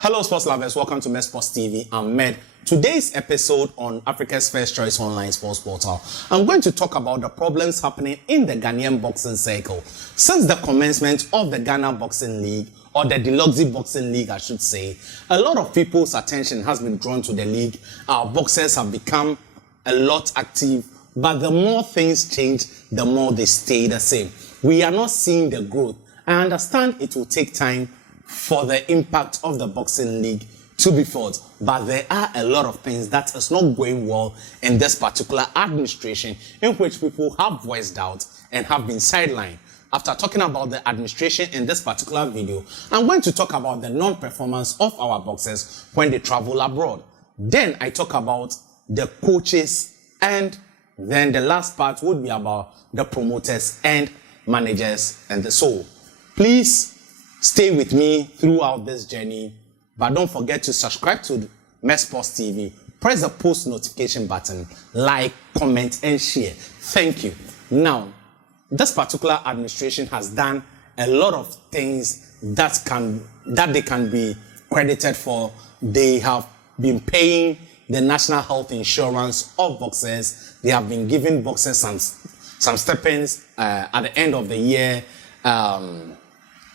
Hello sports lovers, welcome to Med Sports TV. I'm Med. Today's episode on Africa's First Choice Online Sports Portal, I'm going to talk about the problems happening in the Ghanaian boxing circle. Since the commencement of the Ghana Boxing League, or the Deluxe Boxing League I should say, a lot of people's attention has been drawn to the league. Our boxers have become a lot active, but the more things change, the more they stay the same. We are not seeing the growth. I understand it will take time for the impact of the boxing league to be felt, but there are a lot of things that is not going well in this particular administration, in which people have voiced out and have been sidelined. After talking about the administration in this particular video, I'm going to talk about the non-performance of our boxers when they travel abroad. Then I talk about the coaches, and then the last part would be about the promoters and managers and the soul. Please stay with me throughout this journey, but don't forget to subscribe to Med Sports TV. Press the post notification button, like, comment, and share. Thank you. Now, this particular administration has done a lot of things that they can be credited for. They have been paying the national health insurance of boxers. They have been giving boxers some stipends at the end of the year.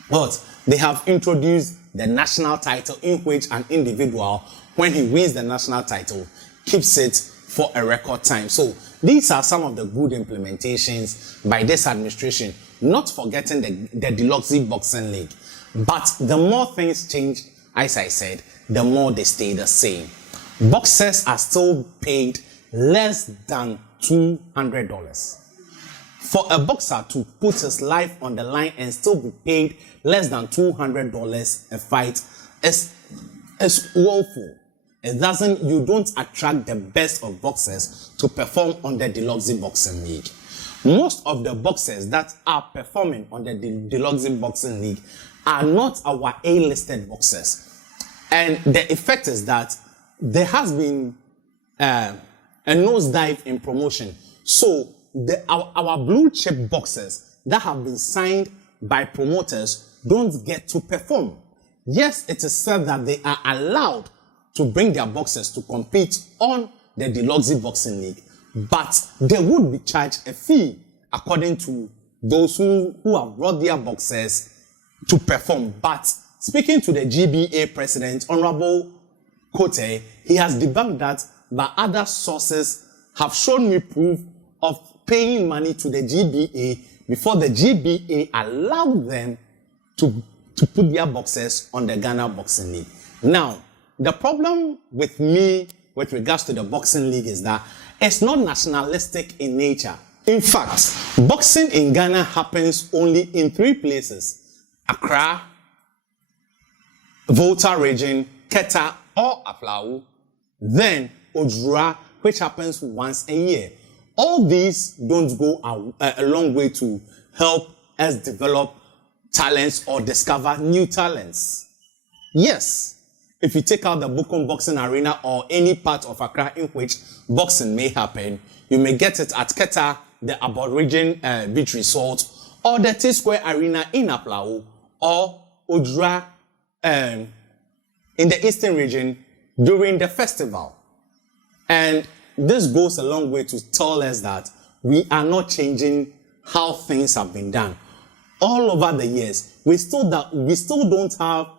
But they have introduced the national title, in which an individual, when he wins the national title, keeps it for a record time. So these are some of the good implementations by this administration, not forgetting the Deluxe Boxing League. But the more things change, as I said, the more they stay the same. Boxers are still paid less than $200. For a boxer to put his life on the line and still be paid less than $200 a fight is woeful. You don't attract the best of boxers to perform on the Deluxe Boxing League. Most of the boxers that are performing on the Deluxe Boxing League are not our A-listed boxers. And the effect is that there has been a nosedive in promotion. So our blue chip boxers that have been signed by promoters don't get to perform. Yes, it is said that they are allowed to bring their boxers to compete on the Deluxe Boxing League, but they would be charged a fee according to those who have brought their boxers to perform. But speaking to the GBA president, Honorable Kote, he has debunked that, but other sources have shown me proof of paying money to the GBA before the GBA allowed them to put their boxers on the Ghana Boxing League. Now, the problem with me with regards to the boxing league is that it's not nationalistic in nature. In fact, boxing in Ghana happens only in 3 places: Accra, Volta region, Keta or Aflao, then Ojura, which happens once a year. All these don't go a long way to help us develop talents or discover new talents. Yes, if you take out the Bukom Boxing Arena or any part of Accra in which boxing may happen, you may get it at Keta, the Aboriginal Beach Resort, or the T-Square Arena in Aflao, or Ojura in the Eastern region during the festival. And this goes a long way to tell us that we are not changing how things have been done. All over the years, we still don't have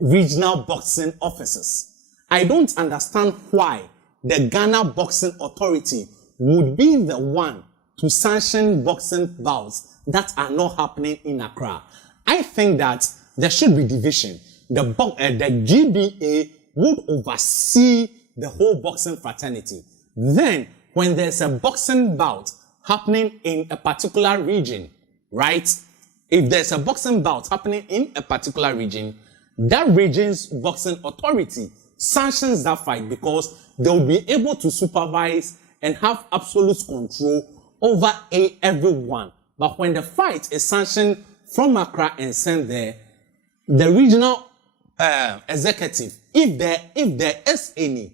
regional boxing officers. I don't understand why the Ghana Boxing Authority would be the one to sanction boxing bouts that are not happening in Accra. I think that there should be division. The GBA would oversee the whole boxing fraternity. Then, when there's a boxing bout happening in a particular region, right? If there's a boxing bout happening in a particular region, that region's boxing authority sanctions that fight because they'll be able to supervise and have absolute control over everyone. But when the fight is sanctioned from Accra and sent there, the regional executive, if there is any,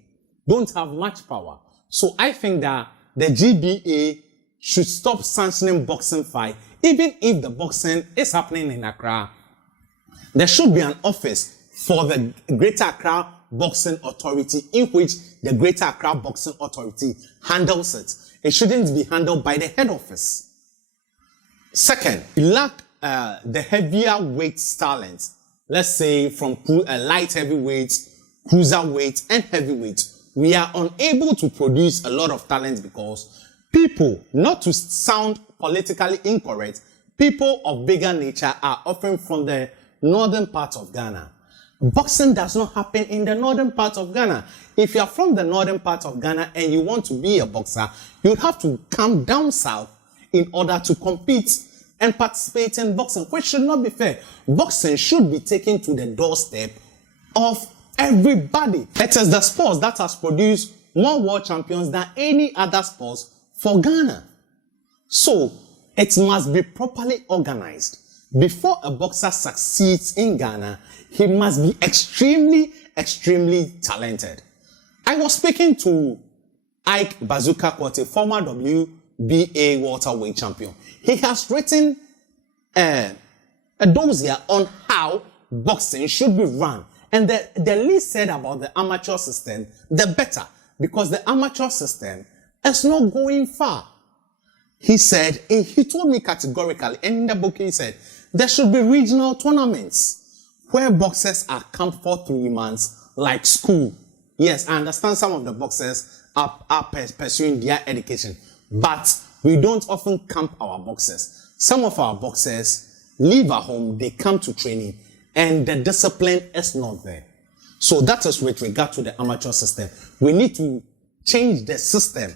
don't have much power. So I think that the GBA should stop sanctioning boxing fight. Even if the boxing is happening in Accra, there should be an office for the Greater Accra Boxing Authority, in which the Greater Accra Boxing Authority handles it. It shouldn't be handled by the head office. Second, we lack the heavier weight talents. Let's say from light heavyweight, cruiserweight, and heavyweight. We are unable to produce a lot of talent because people, not to sound politically incorrect, people of bigger nature are often from the northern part of Ghana. Boxing does not happen in the northern part of Ghana. If you are from the northern part of Ghana and you want to be a boxer, you have to come down south in order to compete and participate in boxing, which should not be fair. Boxing should be taken to the doorstep of everybody. It is the sport that has produced more world champions than any other sports for Ghana. So, it must be properly organized. Before a boxer succeeds in Ghana, he must be extremely, extremely talented. I was speaking to Ike Bazooka Kwate, former WBA welterweight champion. He has written a dossier on how boxing should be run. And the least said about the amateur system, the better. Because the amateur system is not going far. He said, he told me categorically, and in the book he said, there should be regional tournaments where boxers are camped for 3 months, like school. Yes, I understand some of the boxers are pursuing their education, but we don't often camp our boxers. Some of our boxers leave at home, they come to training, and the discipline is not there. So that is with regard to the amateur system. We need to change the system,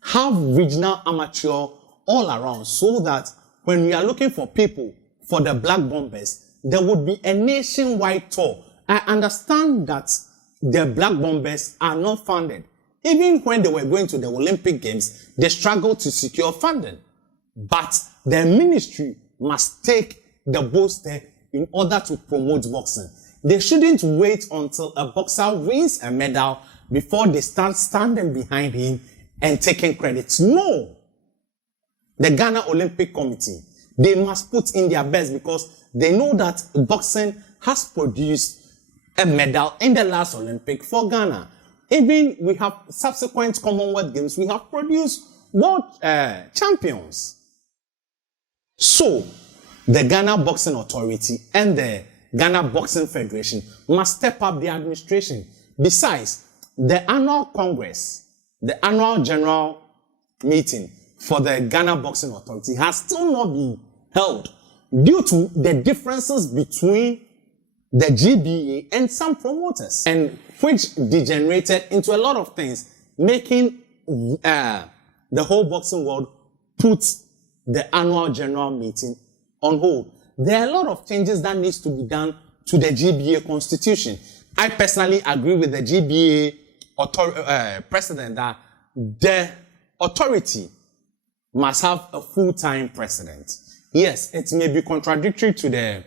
have regional amateur all around, so that when we are looking for people for the Black Bombers, there would be a nationwide tour. I understand that the Black Bombers are not funded. Even when they were going to the Olympic Games, they struggled to secure funding. But the ministry must take the bold step in order to promote boxing. They shouldn't wait until a boxer wins a medal before they start standing behind him and taking credit. No! The Ghana Olympic Committee, they must put in their best because they know that boxing has produced a medal in the last Olympic for Ghana. Even we have subsequent Commonwealth Games, we have produced world champions. So, the Ghana Boxing Authority and the Ghana Boxing Federation must step up their administration. Besides, the annual Congress, the annual general meeting for the Ghana Boxing Authority has still not been held due to the differences between the GBA and some promoters, and which degenerated into a lot of things, making the whole boxing world put the annual general meeting on hold. There are a lot of changes that needs to be done to the GBA constitution. I personally agree with the GBA president that the authority must have a full-time president. Yes, it may be contradictory to the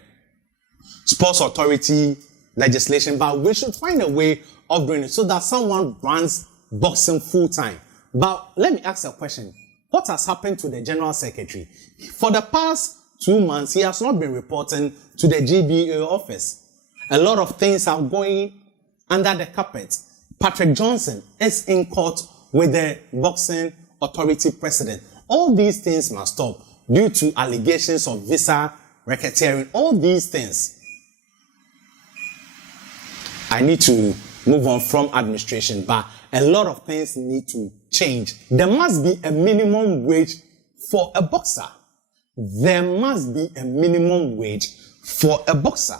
sports authority legislation, but we should find a way of doing it so that someone runs boxing full-time. But let me ask a question. What has happened to the general secretary? For the past 2 months, he has not been reporting to the GBA office. A lot of things are going under the carpet. Patrick Johnson is in court with the boxing authority president. All these things must stop due to allegations of visa racketeering. All these things. I need to move on from administration, but a lot of things need to change. There must be a minimum wage for a boxer. There must be a minimum wage for a boxer.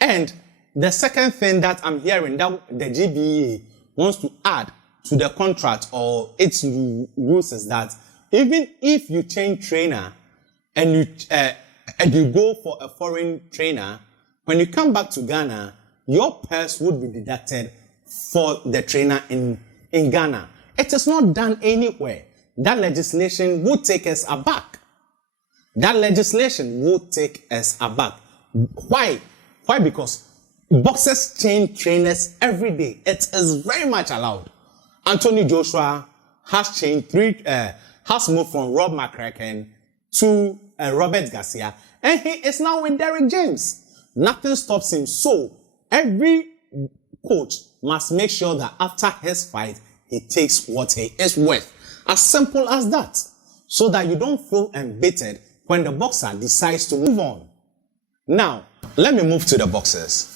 And the second thing that I'm hearing that the GBA wants to add to the contract or its rules is that even if you change trainer and you go for a foreign trainer, when you come back to Ghana, your purse would be deducted for the trainer in Ghana. It is not done anywhere. That legislation would take us aback. That legislation would take us aback. Why? Why? Because boxers change trainers every day. It is very much allowed. Anthony Joshua has changed has moved from Rob McCracken to Robert Garcia, and he is now with Derek James. Nothing stops him. So, every coach must make sure that after his fight, he takes what he is worth. As simple as that. So that you don't feel embittered when the boxer decides to move on. Now, let me move to the boxers.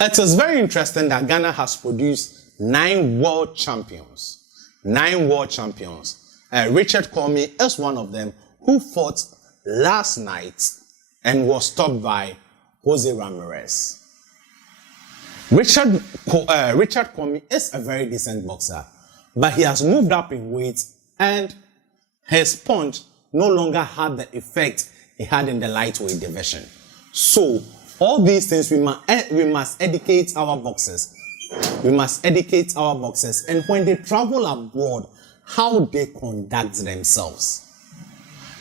It is very interesting that Ghana has produced 9 world champions. 9 world champions. Richard Comey is one of them who fought last night and was stopped by Jose Ramirez. Richard Comey is a very decent boxer, but he has moved up in weight and his punch no longer had the effect he had in the lightweight division. So, all these things we must educate our boxers. We must educate our boxers, and when they travel abroad, how they conduct themselves.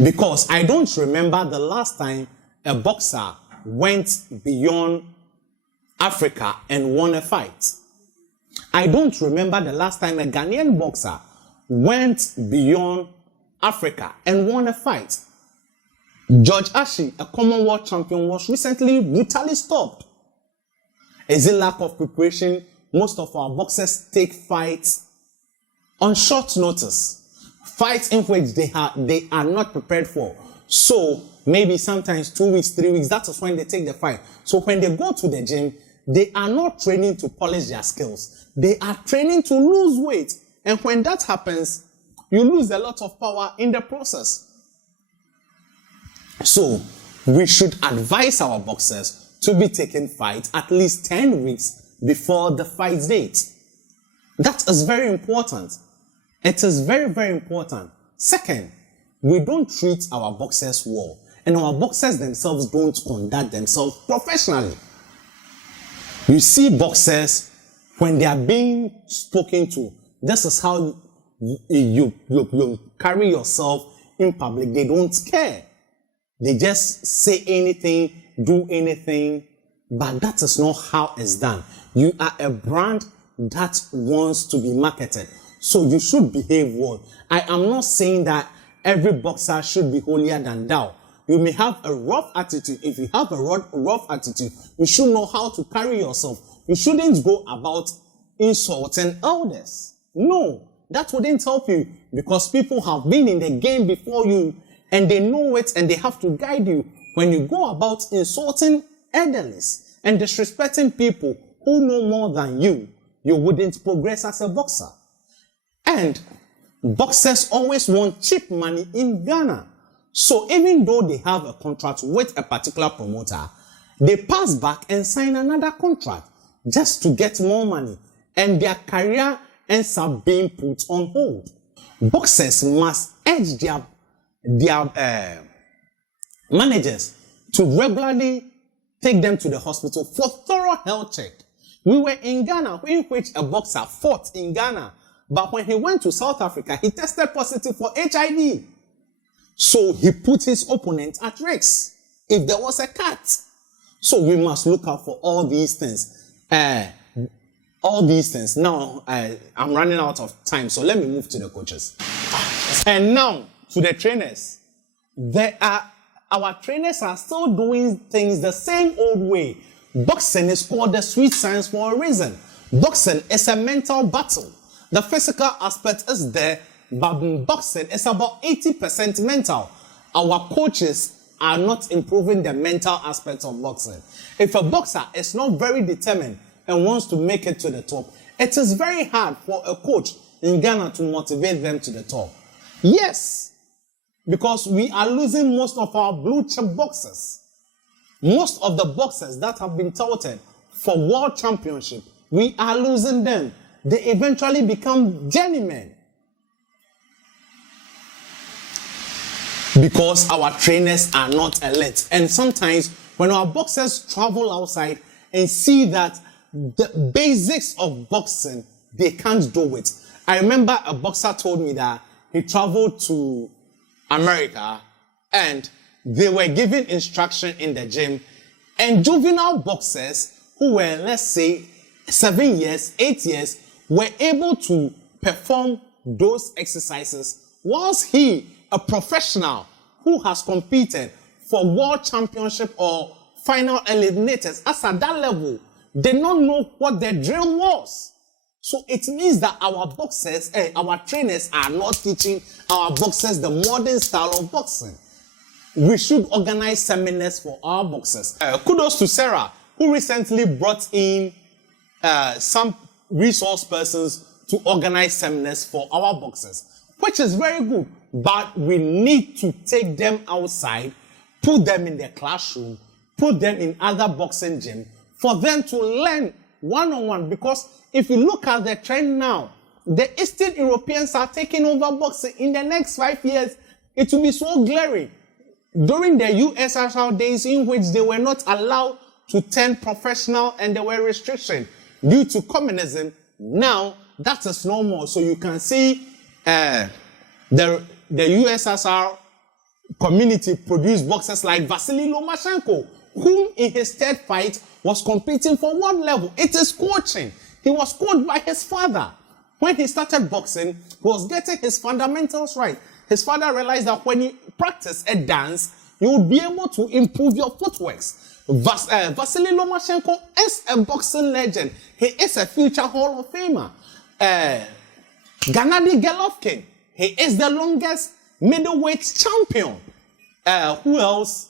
Because I don't remember the last time a boxer went beyond Africa and won a fight. I don't remember the last time a Ghanaian boxer went beyond Africa and won a fight. George Ashi, a Commonwealth champion, was recently brutally stopped. Is it lack of preparation? Most of our boxers take fights on short notice. Fights in which they are not prepared for. So maybe sometimes 2 weeks, 3 weeks, that is when they take the fight. So when they go to the gym, they are not training to polish their skills. They are training to lose weight. And when that happens, you lose a lot of power in the process. So, we should advise our boxers to be taking fights at least 10 weeks before the fight date. That is very important. It is very, very important. Second, we don't treat our boxers well. And our boxers themselves don't conduct themselves professionally. You see boxers, when they are being spoken to, this is how you carry yourself in public. They don't care. They just say anything, do anything, but that is not how it's done. You are a brand that wants to be marketed, so you should behave well. I am not saying that every boxer should be holier than thou. You may have a rough attitude. If you have a rough attitude, you should know how to carry yourself. You shouldn't go about insulting elders. No, that wouldn't help you, because people have been in the game before you and they know it and they have to guide you. When you go about insulting elderlies and disrespecting people who know more than you, you wouldn't progress as a boxer. And boxers always want cheap money in Ghana. So even though they have a contract with a particular promoter, they pass back and sign another contract just to get more money, and their career ends up being put on hold. Boxers must urge their managers to regularly take them to the hospital for thorough health check. We were in Ghana, in which a boxer fought in Ghana, but when he went to South Africa, he tested positive for HIV. So he put his opponent at risk if there was a cut. So we must look out for all these things. Now, I'm running out of time, so let me move to the coaches. And now, to the trainers. Our trainers are still doing things the same old way. Boxing is called the sweet science for a reason. Boxing is a mental battle. The physical aspect is there, but in boxing, it's about 80% mental. Our coaches are not improving the mental aspect of boxing. If a boxer is not very determined and wants to make it to the top, it is very hard for a coach in Ghana to motivate them to the top. Yes, because we are losing most of our blue chip boxers. Most of the boxers that have been touted for world championship, we are losing them. They eventually become journeymen. Because our trainers are not elite. And sometimes when our boxers travel outside and see that the basics of boxing, they can't do it. I remember a boxer told me that he traveled to America and they were given instruction in the gym, and juvenile boxers who were, let's say, 7 years, 8 years, were able to perform those exercises, whilst he, a professional who has competed for world championship or final eliminators, as at that level, did not know what the drill was. So it means that our boxers, our trainers are not teaching our boxers the modern style of boxing. We should organize seminars for our boxers. Kudos to Sarah, who recently brought in some resource persons to organize seminars for our boxers, which is very good. But we need to take them outside, put them in the classroom, put them in other boxing gyms for them to learn one-on-one. Because if you look at the trend now, the Eastern Europeans are taking over boxing. In the next 5 years, it will be so glaring. During the USSR days in which they were not allowed to turn professional and there were restrictions due to communism, now that is no more. So you can see the USSR community produced boxers like Vasily Lomachenko, whom in his third fight was competing for world level. It is coaching. He was coached by his father. When he started boxing, he was getting his fundamentals right. His father realized that when you practice a dance, you will be able to improve your footworks. Vasily Lomachenko is a boxing legend. He is a future Hall of Famer. Gennady Golovkin, he is the longest middleweight champion. Who else?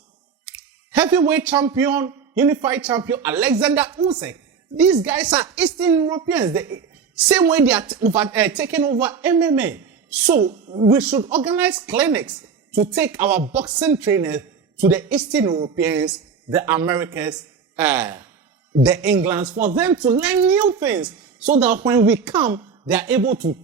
Heavyweight champion, unified champion, Alexander Usyk. These guys are Eastern Europeans. The same way they are taking over MMA. So we should organize clinics to take our boxing trainers to the Eastern Europeans, the Americans, the Englands, for them to learn new things so that when we come, they are able to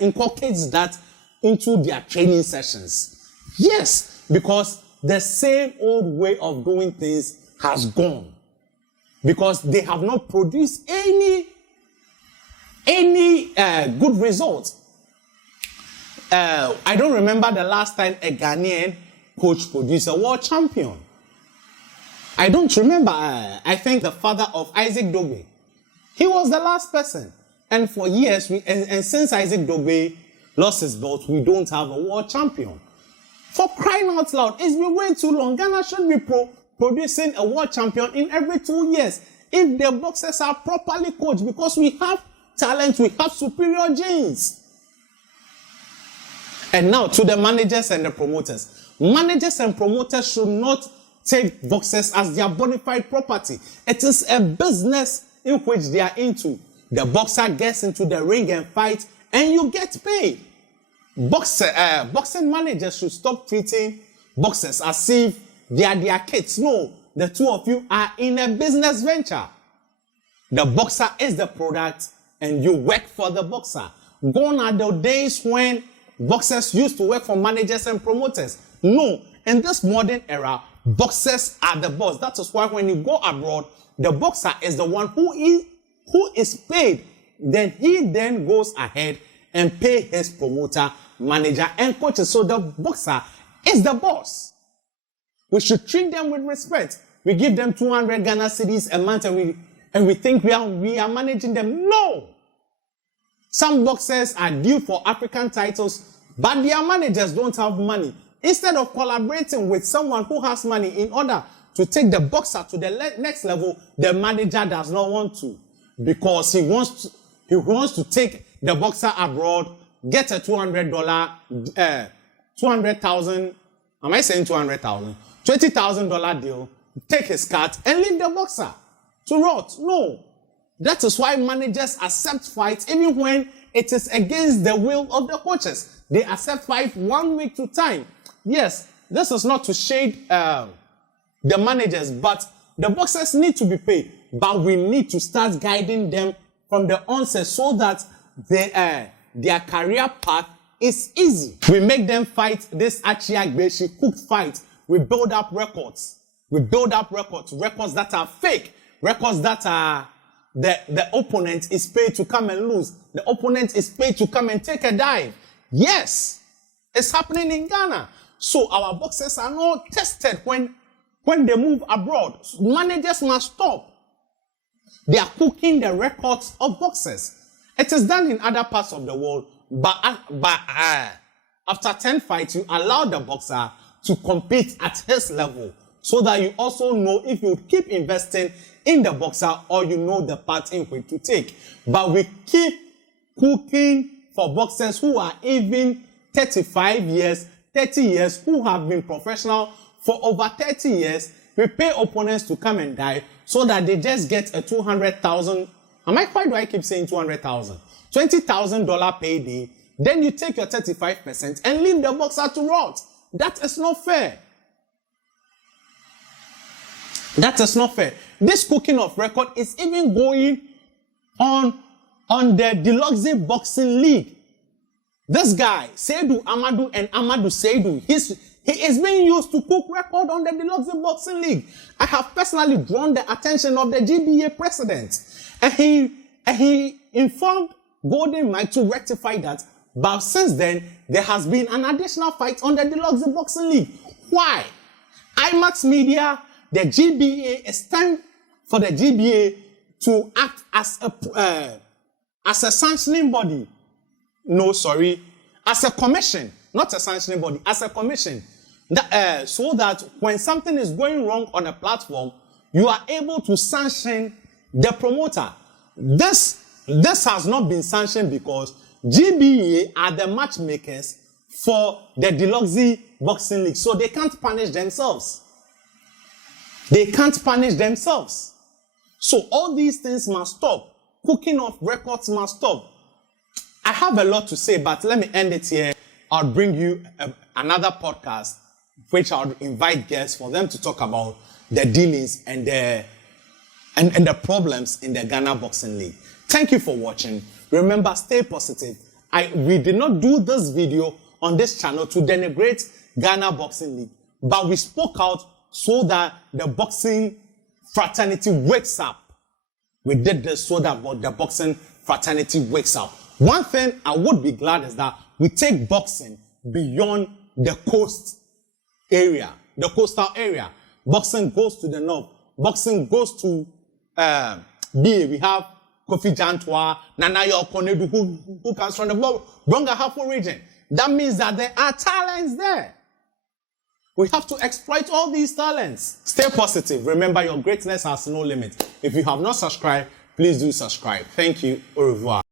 inculcate that into their training sessions. Yes, because the same old way of doing things has gone. Because they have not produced any good results. I don't remember the last time a Ghanaian coach produced a world champion. I don't remember. I think the father of Isaac Dobe. He was the last person. And for years, and since Isaac Dobe lost his belt, we don't have a world champion. For crying out loud, it's been way too long. Ghana should be producing a world champion in every 2 years if the boxers are properly coached, because we have talent, we have superior genes. And now to the managers and the promoters. Managers and promoters should not take boxers as their bona fide property. It is a business in which they are into. The boxer gets into the ring and fight, and you get paid. Boxing managers should stop treating boxers as if they are their kids. No, the two of you are in a business venture. The boxer is the product, and you work for the boxer. Gone are the days when boxers used to work for managers and promoters. No, in this modern era, boxers are the boss. That is why when you go abroad, the boxer is the one who is paid. Then he then goes ahead and pay his promoter, manager, and coaches. So the boxer is the boss. We should treat them with respect. We give them 200 Ghana cedis a month, and we think we are managing them. No. Some boxers are due for African titles, but their managers don't have money. Instead of collaborating with someone who has money in order to take the boxer to the next level, the manager does not want to, because he wants to take the boxer abroad, get a $200,000, 200,000. Am I saying 200,000? $20,000 deal, take his cut and leave the boxer to rot. No. That is why managers accept fights even when it is against the will of the coaches. They accept fight 1 week to time. Yes, this is not to shade the managers, but the boxers need to be paid. But we need to start guiding them from the onset so that their career path is easy. We make them fight this Achiagbeshi cooked fight. We build up records. Records that are fake, records that are the opponent is paid to come and lose. The opponent is paid to come and take a dive. Yes, it's happening in Ghana. So our boxers are not tested when they move abroad. Managers must stop. They are cooking the records of boxers. It is done in other parts of the world, but after 10 fights, you allow the boxer to compete at his level so that you also know if you keep investing in the boxer or you know the path in which to take. But we keep cooking for boxers who are even 35 years, 30 years, who have been professional for over 30 years. We pay opponents to come and die so that they just get a 200,000. Why do I keep saying 200,000? $20,000 payday. Then you take your 35% and leave the boxer to rot. That is not fair. That is not fair. This cooking of record is even going on the Deluxe Boxing League. This guy, Seydou Amadou and Amadou Seydou, he is being used to cook record on the Deluxe Boxing League. I have personally drawn the attention of the GBA president, and he informed Golden Mike to rectify that. But since then, there has been an additional fight on the Deluxe Boxing League. Why? IMAX Media, the GBA, it's time for the GBA to act as a sanctioning body. No, sorry, as a commission, not a sanctioning body, as a commission. So that when something is going wrong on a platform, you are able to sanction the promoter. This has not been sanctioned because GBA are the matchmakers for the Deluxe Boxing League, so they can't punish themselves. They can't punish themselves. So all these things must stop. Cooking of records must stop. I have a lot to say, but let me end it here. I'll bring you another podcast, which I'll invite guests for them to talk about the dealings and the problems in the Ghana Boxing League. Thank you for watching. Remember, stay positive. We did not do this video on this channel to denigrate Ghana Boxing League, but we spoke out so that the boxing fraternity wakes up. We did this so that the boxing fraternity wakes up. One thing I would be glad is that we take boxing beyond the coast area, the coastal area. Boxing goes to the north. Boxing goes to BA. We have Kofi Jantwa, Nanayo Konedu, who comes from the Bonga Hafo region. That means that there are talents there. We have to exploit all these talents. Stay positive. Remember, your greatness has no limit. If you have not subscribed, please do subscribe. Thank you. Au revoir.